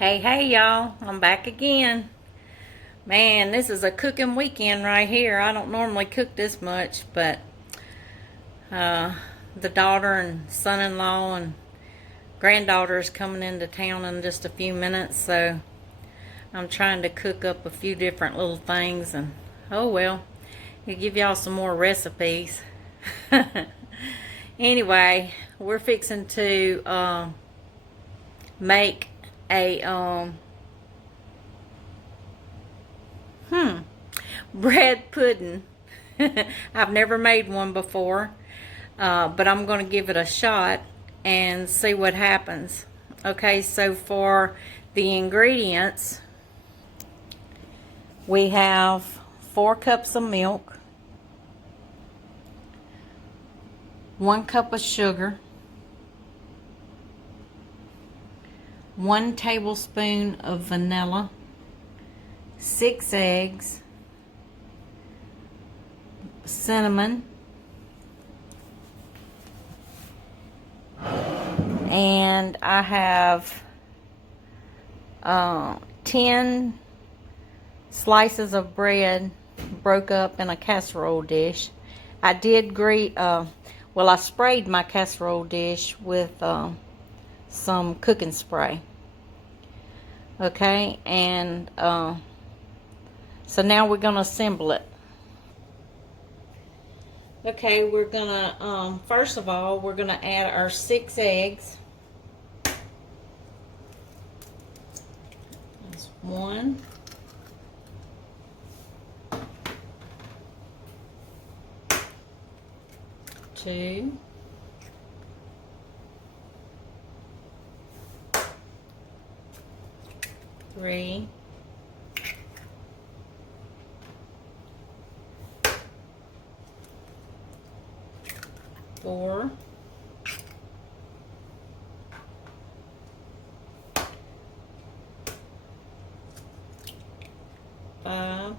Hey, y'all. I'm back again. Man, this is a cooking weekend right here. I don't normally cook this much, but uh, the daughter and son-in-law and granddaughter is coming into town in just a few minutes, so I'm trying to cook up a few different little things, and oh well, I'll give y'all some more recipes. Anyway, we're fixing to make a bread pudding. I've never made one before, but I'm going to give it a shot and see what happens. Okay, so for the ingredients, we have 4 cups of milk, 1 cup of sugar, 1 tablespoon of vanilla, 6 eggs, cinnamon, and I have 10 slices of bread broke up in a casserole dish. I did I sprayed my casserole dish with some cooking spray. Okay, and so now we're gonna assemble it. Okay, we're gonna first of all we're gonna add our 6 eggs. That's 1, 2, 3, 4, 5,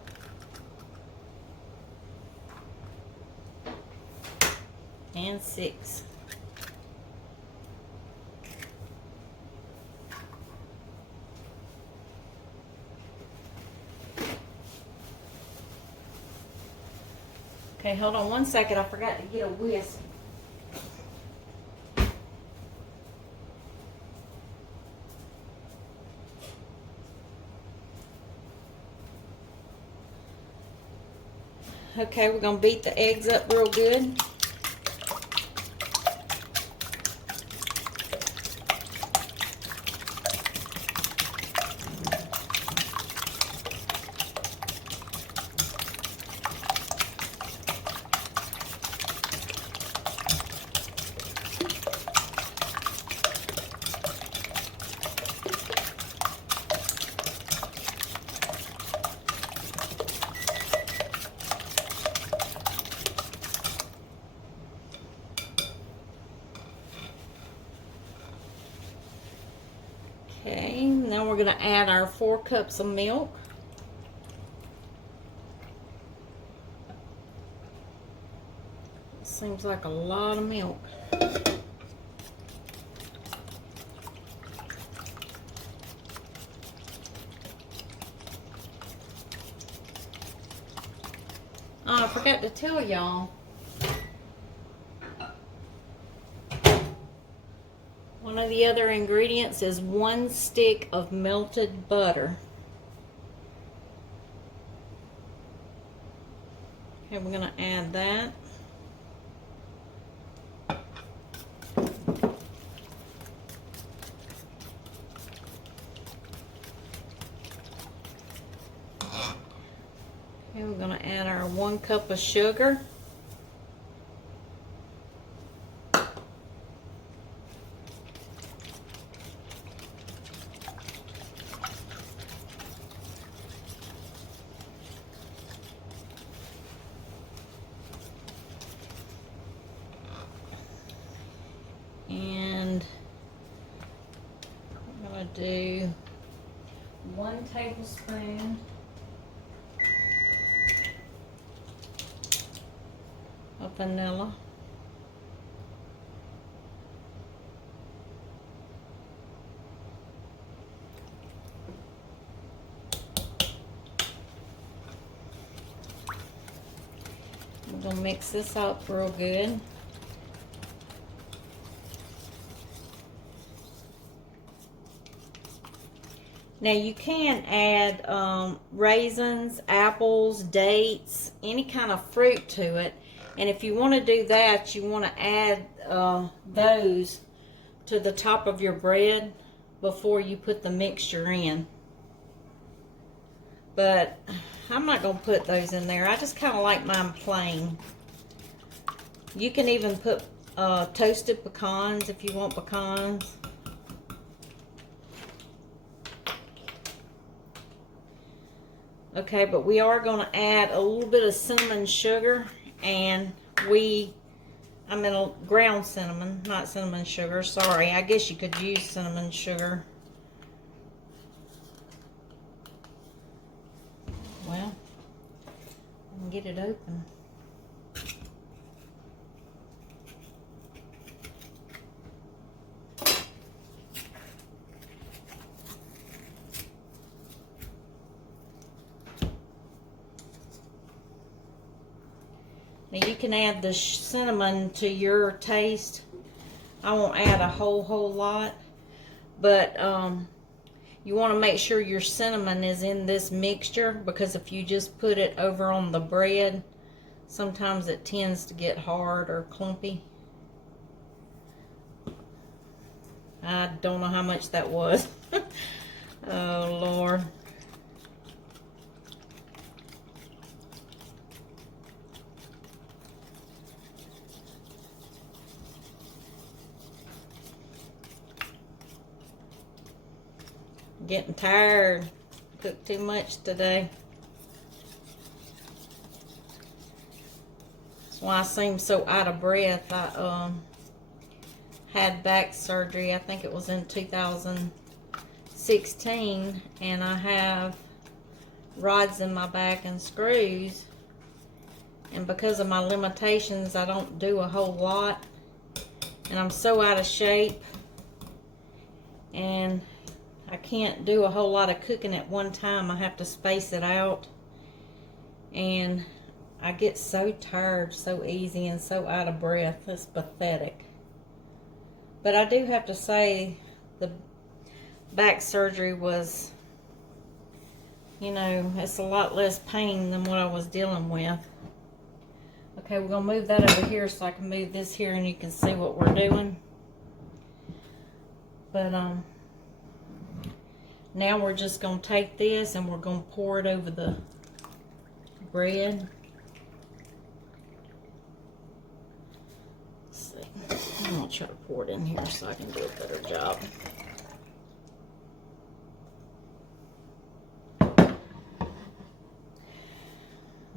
and 6. Okay, hold on one second. I forgot to get a whisk. Okay, we're going to beat the eggs up real good. Okay, now we're going to add our 4 cups of milk. Seems like a lot of milk. Oh, I forgot to tell y'all. One of the other ingredients is 1 stick of melted butter. Okay, we're going to add that. Okay, we're going to add our 1 cup of sugar. And I'm going to do 1 tablespoon of vanilla. I'm gonna mix this up real good. Now you can add raisins, apples, dates, any kind of fruit to it. And if you want to do that, you want to add those to the top of your bread before you put the mixture in. But I'm not going to put those in there. I just kind of like mine plain. You can even put toasted pecans if you want pecans. Okay, but we are going to add a little bit of cinnamon sugar, and I mean ground cinnamon, not cinnamon sugar, sorry. I guess you could use cinnamon sugar. Well, I can get it open. Now you can add the cinnamon to your taste. I won't add a whole lot, but you want to make sure your cinnamon is in this mixture, because if you just put it over on the bread, sometimes it tends to get hard or clumpy. I don't know how much that was. Oh Lord. Getting tired. Cooked too much today. That's why I seem so out of breath. I had back surgery. I think it was in 2016, and I have rods in my back and screws. And because of my limitations, I don't do a whole lot. And I'm so out of shape. And I can't do a whole lot of cooking at one time. I have to space it out. And I get so tired so easy and so out of breath. It's pathetic. But I do have to say, the back surgery was, you know, it's a lot less pain than what I was dealing with. Okay, we're going to move that over here so I can move this here and you can see what we're doing. But, now we're just going to take this and we're going to pour it over the bread. Let's see. I'm going to try to pour it in here so I can do a better job. I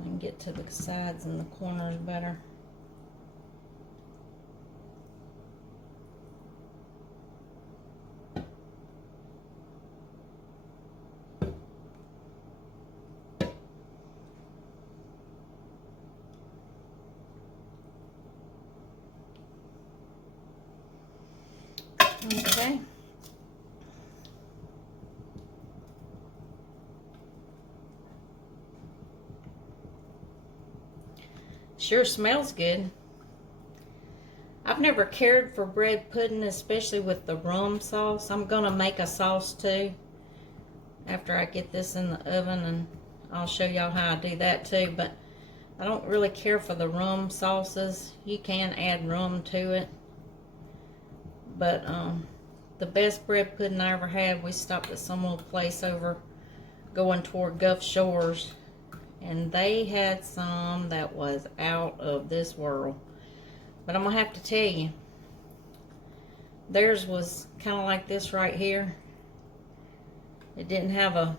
can get to the sides and the corners better. Okay. Sure smells good. I've never cared for bread pudding, especially with the rum sauce. I'm gonna make a sauce too after I get this in the oven, and I'll show y'all how I do that too. But I don't really care for the rum sauces. You can add rum to it. But the best bread pudding I ever had, we stopped at some little place over going toward Gulf Shores, and they had some that was out of this world. But I'm gonna have to tell you, theirs was kind of like this right here. It didn't have a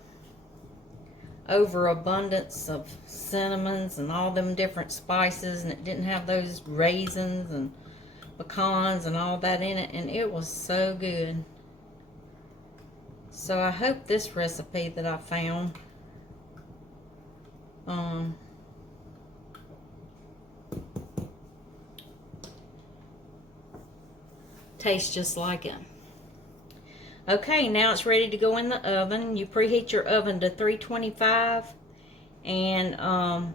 overabundance of cinnamons and all them different spices, and it didn't have those raisins and pecans and all that in it, and it was so good. So I hope this recipe that I found tastes just like it. Okay, now it's ready to go in the oven. You preheat your oven to 325, and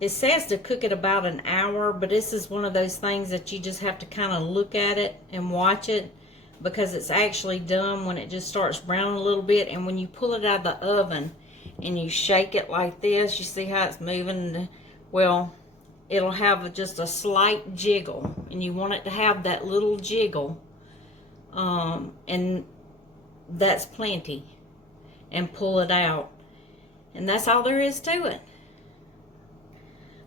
it says to cook it about an hour, but this is one of those things that you just have to kind of look at it and watch it, because it's actually done when it just starts browning a little bit. And when you pull it out of the oven and you shake it like this, you see how it's moving? Well, it'll have just a slight jiggle, and you want it to have that little jiggle, and that's plenty. And pull it out, and that's all there is to it.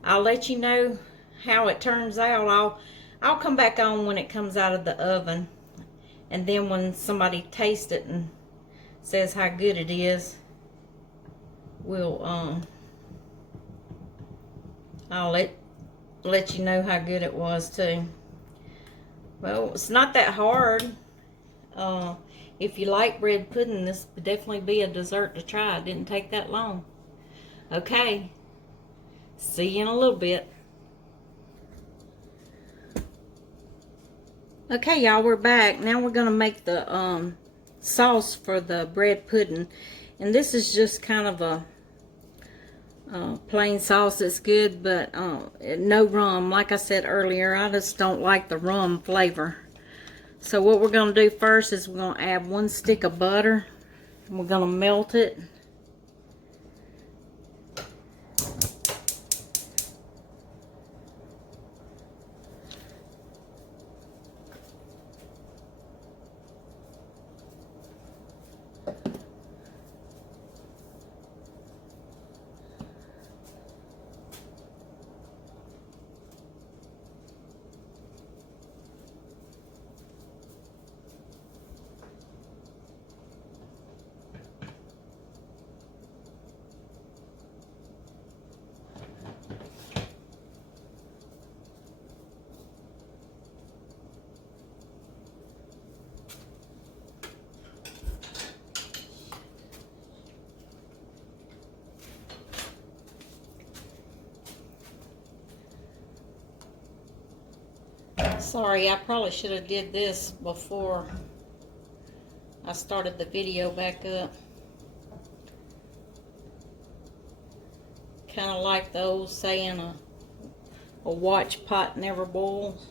I'll let you know how it turns out. I'll come back on when it comes out of the oven, and then when somebody tastes it and says how good it is, I'll let you know how good it was too. Well, it's not that hard. If you like bread pudding, this would definitely be a dessert to try. It didn't take that long. Okay, see you in a little bit. Okay, y'all, we're back. Now we're gonna make the sauce for the bread pudding, and this is just kind of a plain sauce. It's good, but no rum. Like I said earlier, I just don't like the rum flavor. So what we're going to do first is we're going to add 1 stick of butter, and we're going to melt it. Sorry, I probably should have did this before I started the video back up. Kind of like the old saying, a watch pot never boils.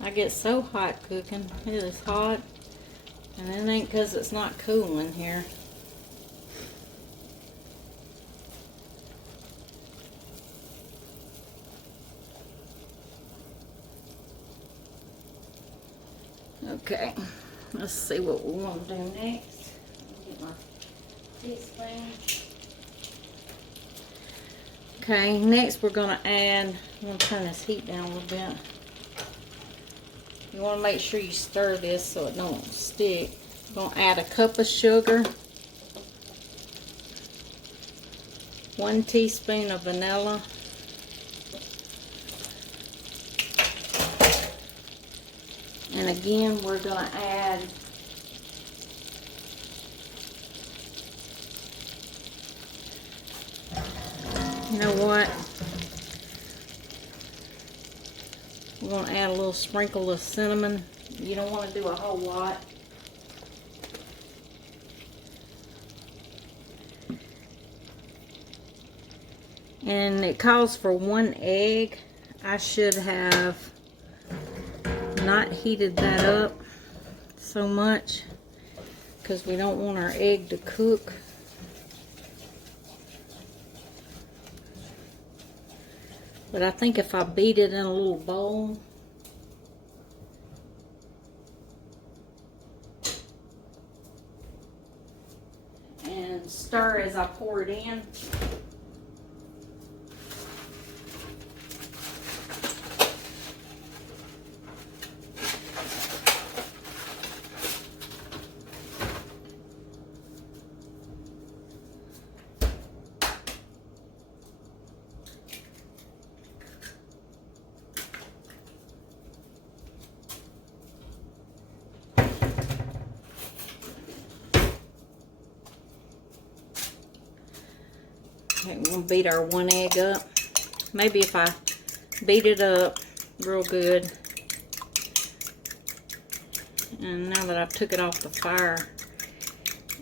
I get so hot cooking. It is hot, and it ain't because it's not cool in here. Okay, let's see what we want to do next. Get my teaspoon. Okay, next we're going to add, I'm going to turn this heat down a little bit. You want to make sure you stir this so it don't stick. I'm going to add a cup of sugar, 1 teaspoon of vanilla, and again we're going to add you know what? We're going to add a little sprinkle of cinnamon. You don't want to do a whole lot. And it calls for 1 egg. I should have not heated that up so much because we don't want our egg to cook. But I think if I beat it in a little bowl, and stir as I pour it in, Okay, we're going to beat our 1 egg up. Maybe if I beat it up real good. And now that I've took it off the fire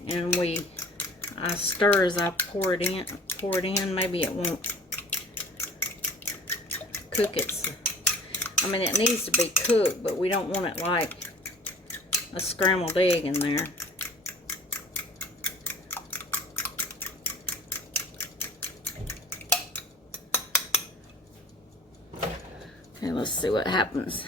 and I stir as I pour it in, maybe it won't cook it. I mean, it needs to be cooked, but we don't want it like a scrambled egg in there. Okay, let's see what happens.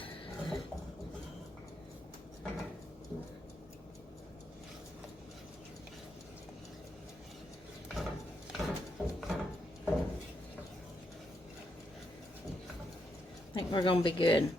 I think we're going to be good.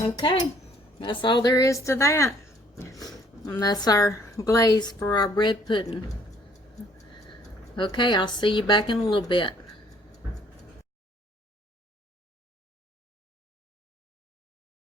Okay, that's all there is to that. And that's our glaze for our bread pudding. Okay, I'll see you back in a little bit.